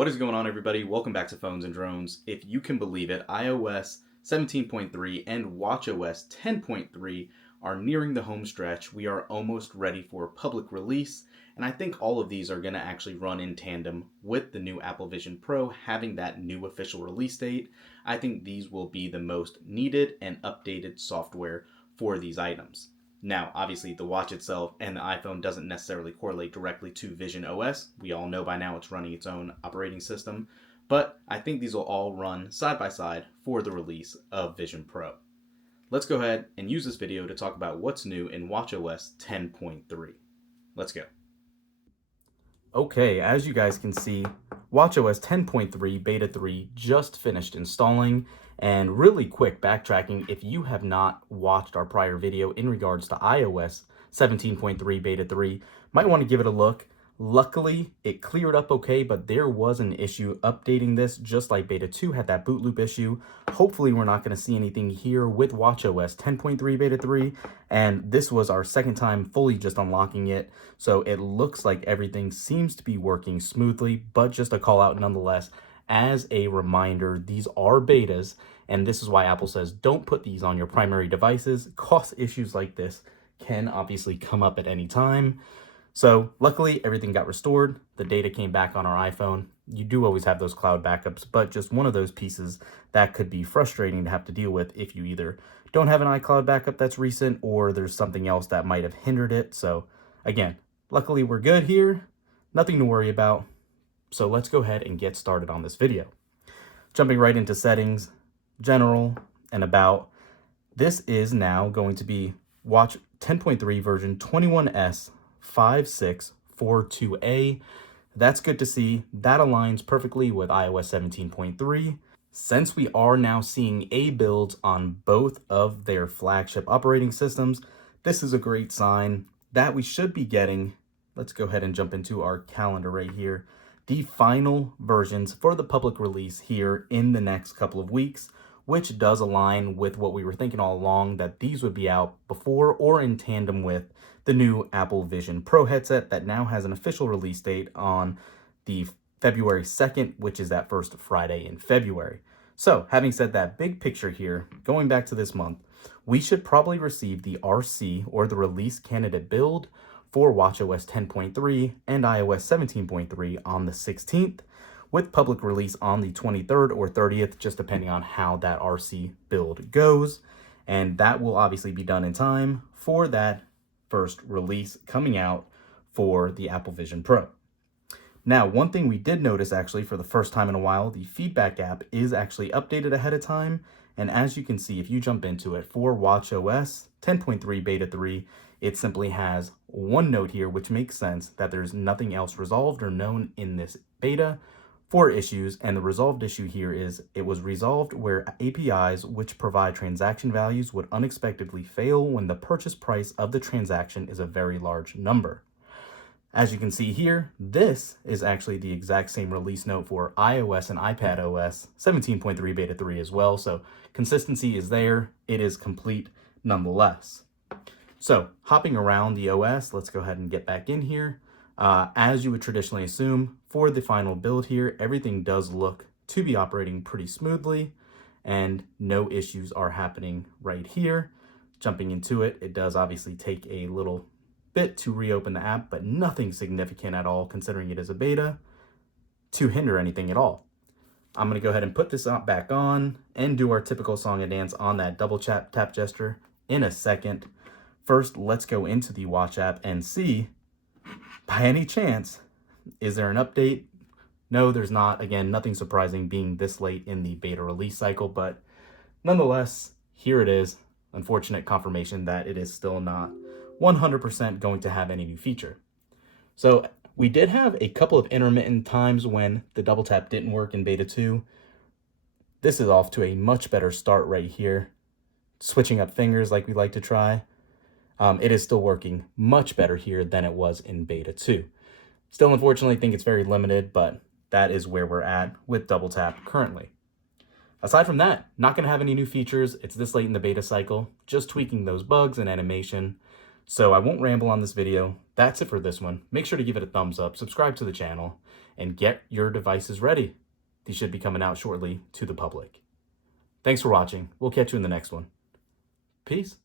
What is going on, everybody? Welcome back to Phones and Drones. If you can believe it, iOS 17.3 and watchOS 10.3 are nearing the home stretch. We are almost ready for public release, and I think all of these are going to actually run in tandem with the new Apple Vision Pro having that new official release date. I think these will be the most needed and updated software for these items. Now, obviously, the watch itself and the iPhone doesn't necessarily correlate directly to Vision OS. We all know by now it's running its own operating system, but I think these will all run side by side for the release of Vision Pro. Let's go ahead and use this video to talk about what's new in watchOS 10.3. Let's go. Okay, as you guys can see, watchOS 10.3 Beta 3 just finished installing. And really quick backtracking, if you have not watched our prior video in regards to iOS 17.3 Beta 3, might want to give it a look. Luckily, it cleared up okay, but there was an issue updating this, just like Beta 2 had that boot loop issue. Hopefully, we're not going to see anything here with watchOS 10.3 Beta 3, and this was our second time fully just unlocking it, so it looks like everything seems to be working smoothly, but just a call out nonetheless. As a reminder, these are betas, and this is why Apple says don't put these on your primary devices. Cost issues like this can obviously come up at any time. So luckily, everything got restored. The data came back on our iPhone. You do always have those cloud backups, but just one of those pieces that could be frustrating to have to deal with if you either don't have an iCloud backup that's recent or there's something else that might have hindered it. So again, luckily we're good here. Nothing to worry about. So let's go ahead and get started on this video. Jumping right into settings, general, and about. This is now going to be Watch 10.3 version 21S 5642A. That's good to see. That aligns perfectly with iOS 17.3. Since we are now seeing A builds on both of their flagship operating systems, this is a great sign that we should be getting. Let's go ahead and jump into our calendar right here. The final versions for the public release here in the next couple of weeks, which does align with what we were thinking all along, that these would be out before or in tandem with the new Apple Vision Pro headset that now has an official release date on the February 2nd, which is that first Friday in February. So having said that, big picture here, going back to this month, we should probably receive the RC or the release candidate build for watchOS 10.3 and iOS 17.3 on the 16th, with public release on the 23rd or 30th, just depending on how that RC build goes. And that will obviously be done in time for that first release coming out for the Apple Vision Pro. Now, one thing we did notice actually for the first time in a while, the feedback app is actually updated ahead of time. And as you can see, if you jump into it for watchOS 10.3 Beta 3, it simply has one note here, which makes sense that there's nothing else resolved or known in this beta for issues. And the resolved issue here is it was resolved where APIs which provide transaction values would unexpectedly fail when the purchase price of the transaction is a very large number. As you can see here, this is actually the exact same release note for iOS and iPadOS 17.3 Beta 3 as well. So consistency is there. It is complete nonetheless. So hopping around the OS, let's go ahead and get back in here. As you would traditionally assume, for the final build here, everything does look to be operating pretty smoothly and no issues are happening right here. Jumping into it, it does obviously take a little bit to reopen the app, but nothing significant at all considering it is a beta to hinder anything at all. I'm going to go ahead and put this back on and do our typical song and dance on that double tap gesture in a second. First, let's go into the Watch app and see, by any chance, is there an update? No, there's not. Again, nothing surprising being this late in the beta release cycle, but nonetheless, here it is. Unfortunate confirmation that it is still not 100% going to have any new feature. So we did have a couple of intermittent times when the double tap didn't work in beta 2. This is off to a much better start right here. Switching up fingers like we like to try. It is still working much better here than it was in beta 2. Still, unfortunately, think it's very limited, but that is where we're at with double tap currently. Aside from that, not going to have any new features. It's this late in the beta cycle, just tweaking those bugs and animation. So I won't ramble on this video. That's it for this one. Make sure to give it a thumbs up, subscribe to the channel, and get your devices ready. These should be coming out shortly to the public. Thanks for watching. We'll catch you in the next one. Peace.